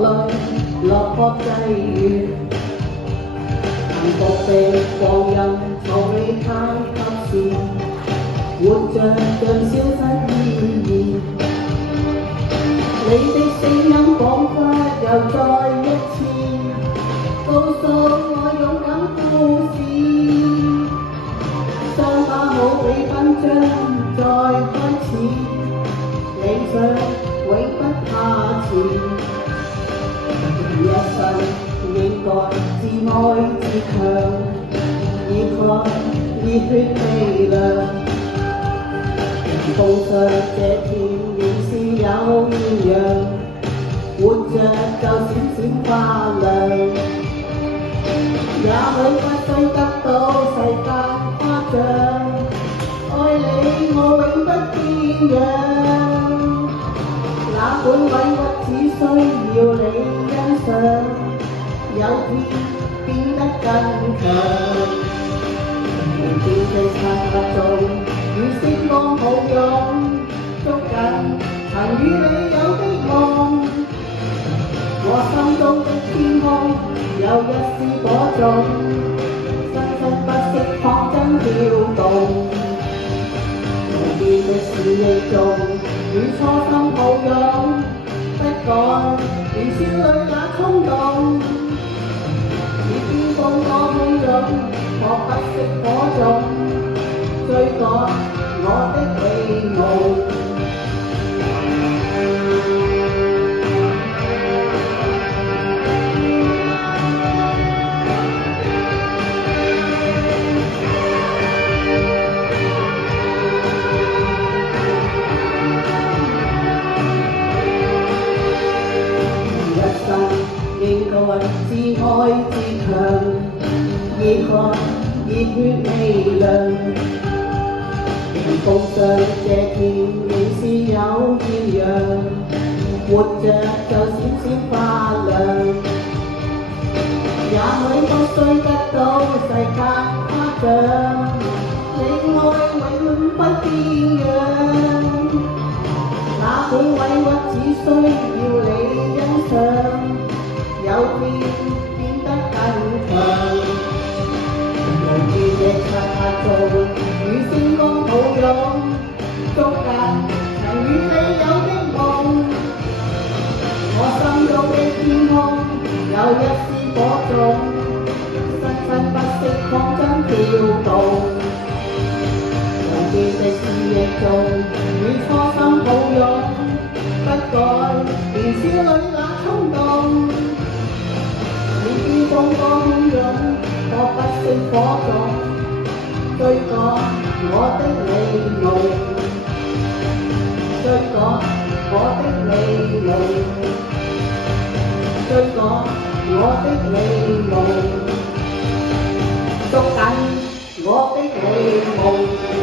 淚落魄際遇，幸福的光陰從你太及時，活着像消失意義。你的聲音彷彿又再一次告訴我勇敢故事，傷疤好比勳章再開始，理想永不怕遲。一生應該自愛自強，依靠熱血力量。人奉上這片仍是有豔陽，活着就閃閃發亮。也許不需得到世界誇獎，愛你我永不變樣。哪管委屈只需要你欣賞，有天變得更強。無邊的漆黑中，與星光抱擁，捉緊曾與你有的夢。我心中的天空有一絲火種，生生不息抗爭跳動。無邊的視野中，與初心抱擁，不改年少裏那衝動。似天風多洶湧，撲不熄火種，追趕我的美夢。應該自愛自強，依靠熱血力量。人奉上這片仍是有豔陽，活着就閃閃發亮。也許不需得到世界誇獎，你愛永不變樣。哪管委屈只需要你欣賞，有天變得更強。無邊的漆黑中，與星光抱擁，捉緊曾與你有的夢。我心中的天空有一絲火種，生生不息抗爭跳動。無邊的視野中，與初心抱擁，不改年少裏那衝動。風波洶湧，撲不熄火種，追趕我的美夢，追趕我的美夢，追趕我的美夢，捉緊我的美夢。